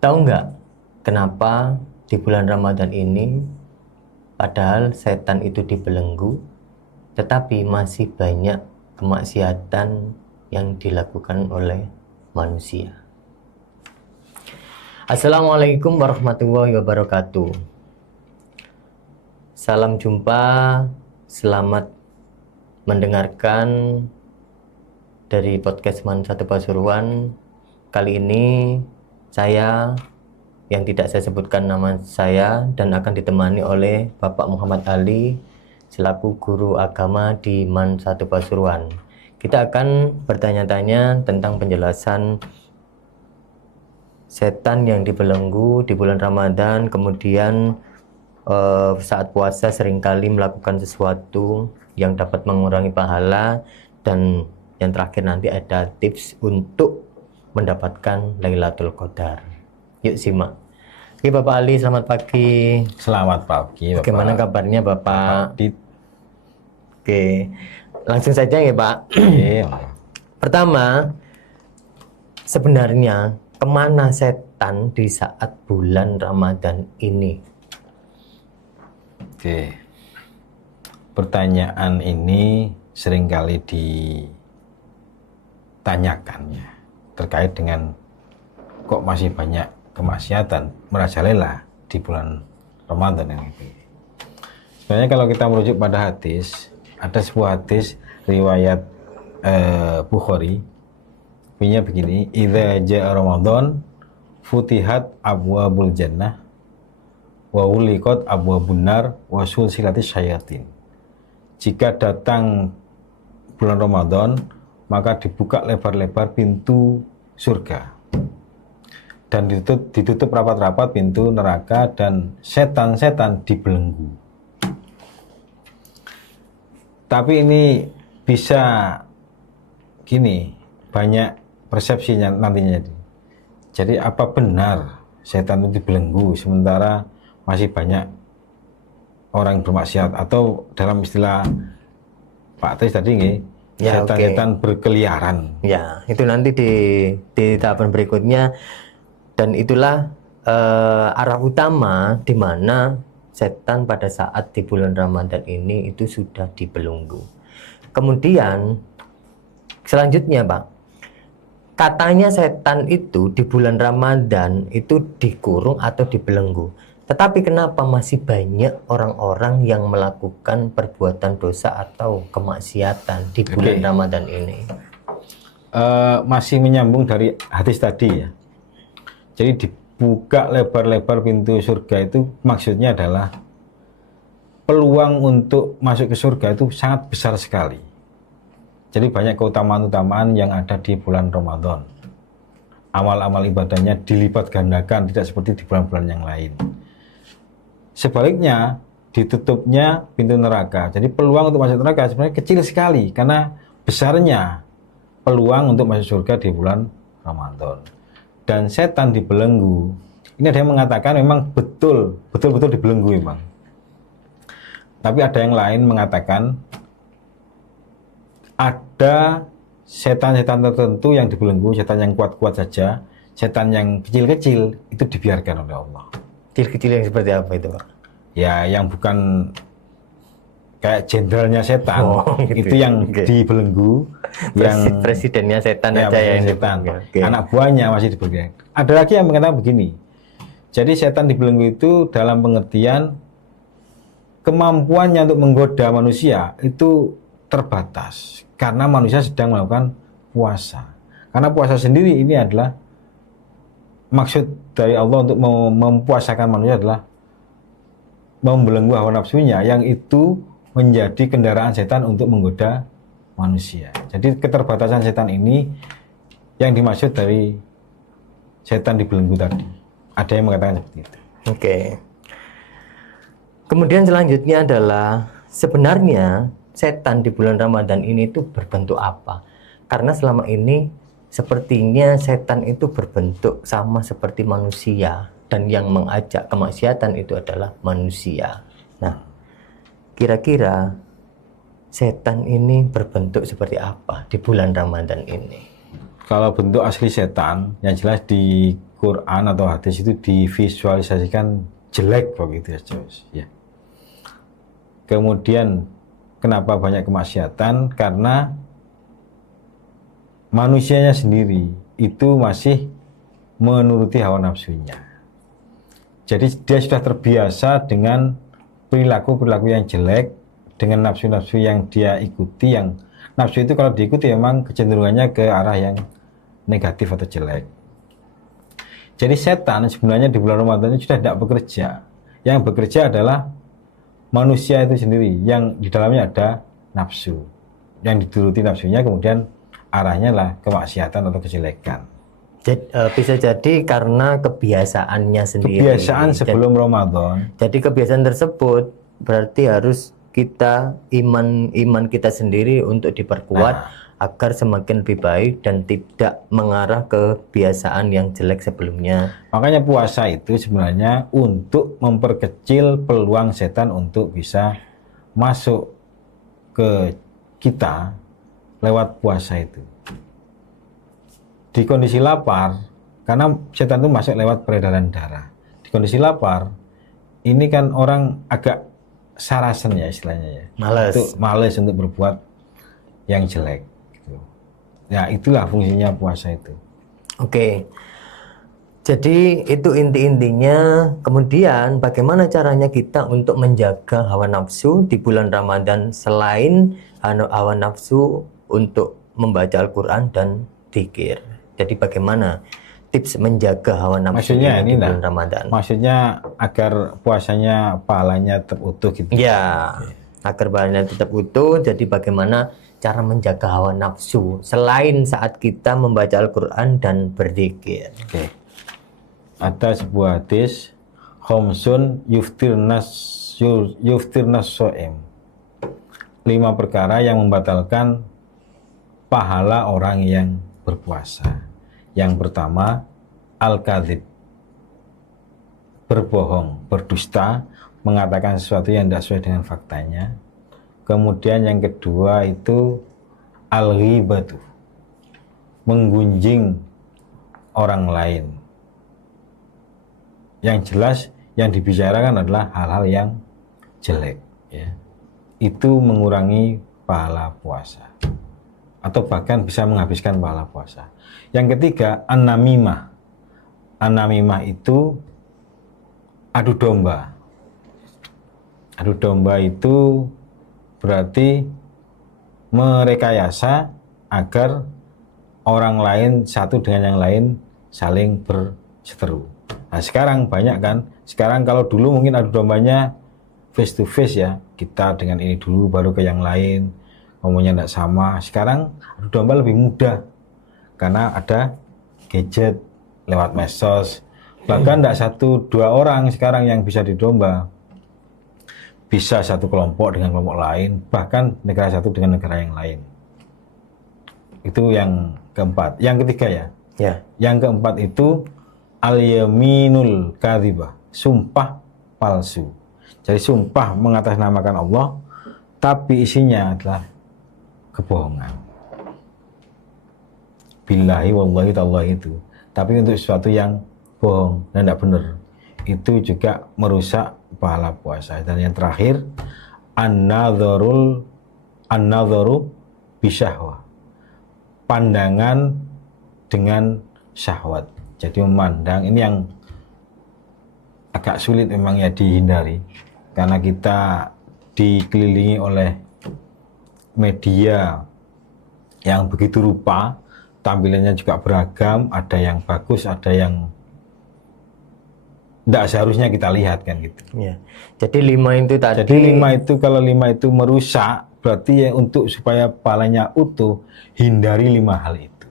Tahu nggak kenapa di bulan Ramadan ini padahal setan itu dibelenggu, tetapi masih banyak kemaksiatan yang dilakukan oleh manusia. Assalamualaikum warahmatullahi wabarakatuh. Salam jumpa, selamat mendengarkan dari podcast Man Satu Pasuruan. Kali ini saya yang tidak saya sebutkan nama saya dan akan ditemani oleh Bapak Muhammad Ali selaku guru agama di Man Satu Pasuruan. Kita akan bertanya-tanya tentang penjelasan setan yang dibelenggu di bulan Ramadan, kemudian saat puasa seringkali melakukan sesuatu yang dapat mengurangi pahala, dan yang terakhir nanti ada tips untuk mendapatkan Lailatul Qadar. Yuk simak. Oke Bapak Ali, selamat pagi. Selamat pagi, Bapak. Bagaimana kabarnya Bapak? Bapak. Oke, langsung saja ya Pak. Pertama, sebenarnya kemana setan di saat bulan Ramadan ini? Oke, pertanyaan ini seringkali ditanyakan ya, terkait dengan kok masih banyak kemaksiatan merajalela di bulan Ramadan ini. Sebenarnya kalau kita merujuk pada hadis, ada sebuah hadis riwayat Bukhari, bunyinya begini: idza jaa Ramadan futihat abwabul jannah wa uliqat abwabun nar wa sulsilatis syayatin. Jika datang bulan Ramadan, maka dibuka lebar-lebar pintu surga dan ditutup rapat-rapat pintu neraka, dan setan-setan dibelenggu. Tapi ini bisa gini, banyak persepsinya nantinya. Jadi apa benar setan itu dibelenggu sementara masih banyak orang yang bermaksiat, atau dalam istilah Pak Tris tadi nih, Ya, setan-setan berkeliaran. Ya, itu nanti di tahapan berikutnya, dan itulah arah utama di mana setan pada saat di bulan Ramadan ini itu sudah dibelenggu. Kemudian selanjutnya Pak, katanya setan itu di bulan Ramadan itu dikurung atau dibelenggu. Tetapi kenapa masih banyak orang-orang yang melakukan perbuatan dosa atau kemaksiatan di bulan Ramadan ini? Masih menyambung dari hadis tadi ya. Jadi dibuka lebar-lebar pintu surga itu maksudnya adalah peluang untuk masuk ke surga itu sangat besar sekali. Jadi banyak keutamaan-keutamaan yang ada di bulan Ramadan. Amal-amal ibadahnya dilipat gandakan, tidak seperti di bulan-bulan yang lain. Sebaliknya, ditutupnya pintu neraka. Jadi peluang untuk masuk neraka sebenarnya kecil sekali, karena besarnya peluang untuk masuk surga di bulan Ramadan. Dan setan dibelenggu. Ini ada yang mengatakan memang betul-betul dibelenggu memang. Tapi ada yang lain mengatakan ada setan-setan tertentu yang dibelenggu, setan yang kuat-kuat saja, setan yang kecil-kecil itu dibiarkan oleh Allah. Kecil-kecil yang seperti apa itu Pak? Ya, yang bukan kayak jenderalnya setan, gitu. itu yang dibelenggu, yang presidennya setan ya, aja yang setan. Okay. Anak buahnya masih dibelenggu. Ada lagi yang mengatakan begini. Jadi setan dibelenggu itu dalam pengertian kemampuannya untuk menggoda manusia itu terbatas karena manusia sedang melakukan puasa. Karena puasa sendiri ini adalah maksud dari Allah untuk mempuasakan manusia adalah membelenggu hawa nafsunya, yang itu menjadi kendaraan setan untuk menggoda manusia. Jadi keterbatasan setan ini yang dimaksud dari setan dibelenggu tadi. Ada yang mengatakan seperti itu. Oke. Kemudian selanjutnya adalah sebenarnya setan di bulan Ramadan ini itu berbentuk apa? Karena selama ini sepertinya setan itu berbentuk sama seperti manusia, dan yang mengajak kemaksiatan itu adalah manusia. Nah, kira-kira setan ini berbentuk seperti apa di bulan Ramadan ini? Kalau bentuk asli setan, yang jelas di Quran atau hadis itu divisualisasikan jelek begitu ya. Kemudian kenapa banyak kemaksiatan? Karena manusianya sendiri itu masih menuruti hawa nafsunya. Jadi dia sudah terbiasa dengan perilaku-perilaku yang jelek, dengan nafsu-nafsu yang dia ikuti, yang nafsu itu kalau diikuti memang kecenderungannya ke arah yang negatif atau jelek. Jadi setan sebenarnya di bulan Ramadan ini sudah tidak bekerja. Yang bekerja adalah manusia itu sendiri, yang di dalamnya ada nafsu. Yang dituruti nafsunya kemudian arahnya lah kemaksiatan atau kejelekan. Bisa jadi karena kebiasaannya sendiri. Kebiasaan sebelum Ramadan. Jadi kebiasaan tersebut berarti harus kita iman kita sendiri untuk diperkuat agar semakin lebih baik dan tidak mengarah ke kebiasaan yang jelek sebelumnya. Makanya puasa itu sebenarnya untuk memperkecil peluang setan untuk bisa masuk ke kita lewat puasa itu. Di kondisi lapar, karena setan itu masuk lewat peredaran darah. Di kondisi lapar, ini kan orang agak sarasen ya istilahnya ya. Males untuk berbuat yang jelek. Ya itulah fungsinya puasa itu. Oke. Jadi itu inti-intinya. Kemudian bagaimana caranya kita untuk menjaga hawa nafsu di bulan Ramadan selain hawa nafsu untuk membaca Al-Quran dan dzikir. Jadi bagaimana tips menjaga hawa nafsu di bulan Ramadan? Maksudnya agar puasanya pahalanya tetap utuh gitu. Ya, agar pahalanya tetap utuh. Jadi bagaimana cara menjaga hawa nafsu selain saat kita membaca Al-Quran dan berzikir? Oke. Ada sebuah hadis, khamsun yuftirnas so'im. 5 perkara yang membatalkan pahala orang yang berpuasa. Yang pertama, al-kadzib, berbohong, berdusta, mengatakan sesuatu yang tidak sesuai dengan faktanya. Kemudian yang kedua itu al-ghibatu, menggunjing orang lain. Yang jelas yang dibicarakan adalah hal-hal yang jelek ya. Itu mengurangi pahala puasa atau bahkan bisa menghabiskan pahala puasa. Yang ketiga, an-namimah. An-namimah itu adu domba. Adu domba itu berarti merekayasa agar orang lain satu dengan yang lain saling berseteru. Nah sekarang banyak kan, sekarang kalau dulu mungkin adu dombanya face to face ya, kita dengan ini dulu baru ke yang lain, ngomongnya tidak sama. Sekarang adu domba lebih mudah karena ada gadget lewat medsos, bahkan tidak 1-2 orang sekarang yang bisa didomba. Bisa satu kelompok dengan kelompok lain, bahkan negara satu dengan negara yang lain. Itu yang keempat. Yang ketiga ya. Yang keempat itu al-yaminul kadzibah, sumpah palsu. Jadi sumpah mengatasnamakan Allah, tapi isinya adalah kebohongan. Billahi wallahi tallahi itu. Tapi untuk sesuatu yang bohong dan tidak benar, itu juga merusak pahala puasa. Dan yang terakhir, an-nadharu bisyahwah, pandangan dengan syahwat. Jadi memandang, ini yang agak sulit memang ya dihindari, karena kita dikelilingi oleh media yang begitu rupa, tampilannya juga beragam, ada yang bagus, ada yang tidak seharusnya kita lihat kan gitu. Ya. Jadi 5 itu tadi. Jadi 5 itu, kalau 5 itu merusak, berarti ya untuk supaya palanya utuh, hindari 5 hal itu.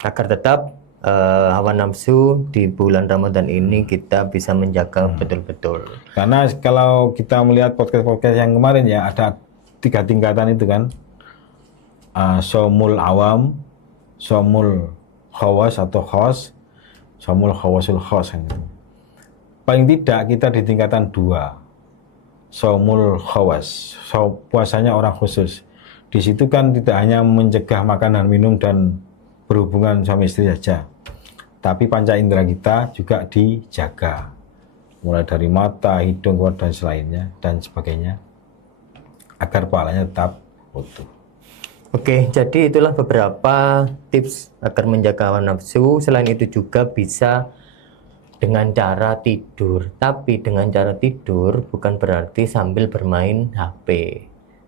Agar tetap hawa nafsu di bulan Ramadan ini kita bisa menjaga betul-betul. Karena kalau kita melihat podcast-podcast yang kemarin ya, ada 3 tingkatan itu kan. Somul awam, somul khawas atau khos, somul khawasul khos gitu. Paling tidak kita di tingkatan 2, somul khawas, puasanya orang khusus. Di situ kan tidak hanya mencegah makan dan minum dan berhubungan suami istri saja, tapi panca indera kita juga dijaga, mulai dari mata, hidung, dan selainnya dan sebagainya, agar pahalanya tetap utuh. Oke, jadi itulah beberapa tips agar menjaga hawa nafsu. Selain itu juga bisa dengan cara tidur. Tapi dengan cara tidur bukan berarti sambil bermain HP.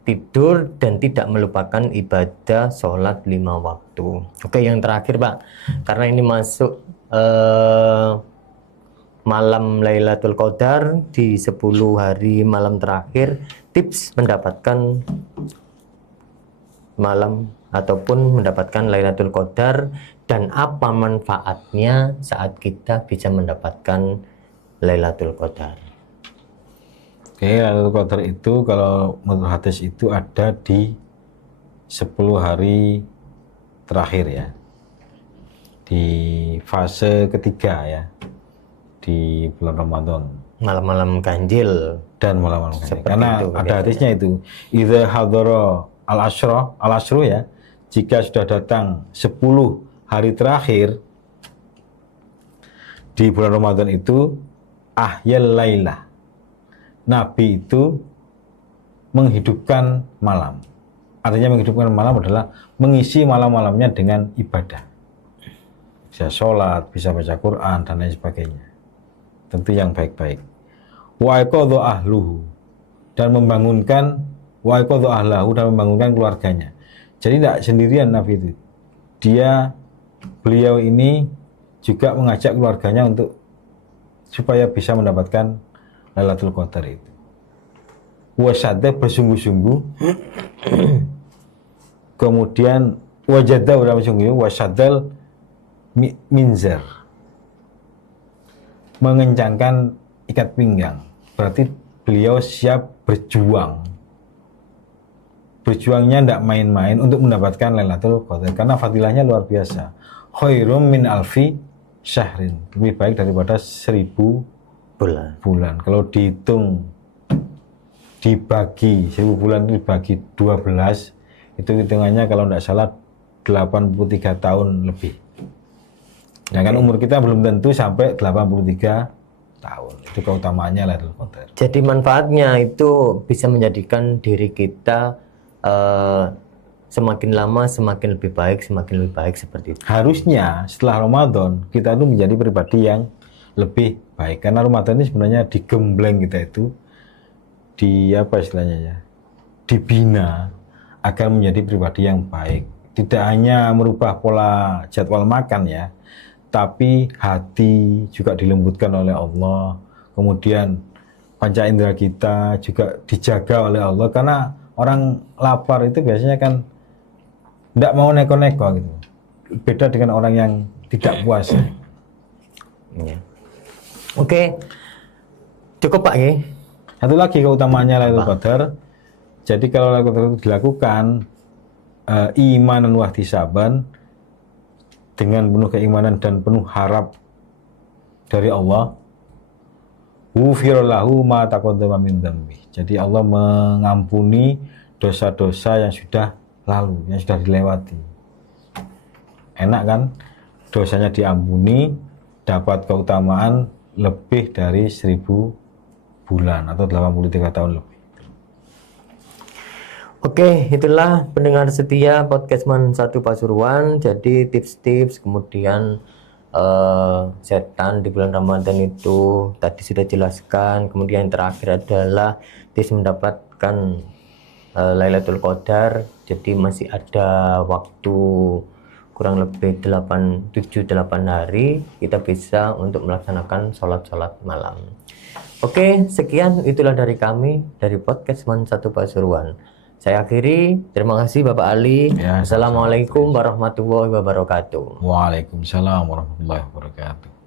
Tidur dan tidak melupakan ibadah sholat 5 waktu. Oke, yang terakhir Pak, karena ini masuk malam Lailatul Qadar di 10 hari malam terakhir, tips mendapatkan malam ataupun mendapatkan Lailatul Qadar dan apa manfaatnya saat kita bisa mendapatkan Lailatul Qadar. Oke, Lailatul Qadar itu kalau menurut hadis itu ada di 10 hari terakhir ya, di fase ketiga ya, di bulan Ramadan, Malam-malam ganjil dan malam-malam ganjil. Seperti Karena itu ada biasanya. hadisnya itu, idza hadara al-ashru ya, jika sudah datang 10 hari terakhir di bulan Ramadan itu, ahyal lailah, Nabi itu menghidupkan malam. Artinya menghidupkan malam adalah mengisi malam-malamnya dengan ibadah. Bisa sholat, bisa baca Quran, dan lain sebagainya. Tentu yang baik-baik. Wa aiqadha ahluhu, dan membangunkan wa aiqadha ahlahu, dan membangunkan keluarganya. Jadi tidak sendirian Nabi itu. Beliau ini juga mengajak keluarganya untuk supaya bisa mendapatkan Lailatul Qadar itu. Wasadda, bersungguh-sungguh. Kemudian wajada, bersungguh-sungguh. Wasadal minzar, mengencangkan ikat pinggang. Berarti beliau siap berjuang. Berjuangnya tidak main-main untuk mendapatkan Lailatul Qadar, karena fadilahnya luar biasa. Khairum min alfi syahrin, lebih baik daripada 1000 bulan. Kalau dihitung dibagi 1000 bulan itu dibagi 12, itu hitungannya kalau tidak salah 83 tahun lebih. Ya kan umur kita belum tentu sampai 83 tahun. Itu keutamaannya Lailatul Qadar. Jadi manfaatnya itu bisa menjadikan diri kita semakin lama semakin lebih baik seperti itu. Harusnya setelah Ramadan kita itu menjadi pribadi yang lebih baik, karena Ramadan ini sebenarnya digembleng kita itu di apa istilahnya ya, dibina agar menjadi pribadi yang baik. Tidak hanya merubah pola jadwal makan ya, tapi hati juga dilembutkan oleh Allah. Kemudian panca indera kita juga dijaga oleh Allah, karena orang lapar itu biasanya kan tidak mau neko-neko gitu. Beda dengan orang yang tidak puasa. Ya. Oke, cukup Pak ya. Satu lagi keutamaannya Lailatul Qadar. Jadi kalau Lailatul Qadar itu dilakukan imanan wa ihtisaban, dengan penuh keimanan dan penuh harap dari Allah, ghufira lahu ma taqaddama min dzambi. Jadi Allah mengampuni dosa-dosa yang sudah lalu, yang sudah dilewati. Enak kan? Dosanya diampuni, dapat keutamaan lebih dari 1000 bulan atau 83 tahun lebih. Oke, itulah pendengar setia podcast Man Satu Pasuruan. Jadi tips-tips, kemudian setan di bulan Ramadan itu tadi sudah jelaskan. Kemudian yang terakhir adalah tips mendapatkan Lailatul Qadar. Jadi masih ada waktu kurang lebih 7-8 hari kita bisa untuk melaksanakan sholat malam. Oke, sekian itulah dari kami dari podcast Man Satu Pasuruan. Saya akhiri, terima kasih Bapak Ali. Ya, Assalamualaikum warahmatullahi wabarakatuh. Waalaikumsalam warahmatullahi wabarakatuh.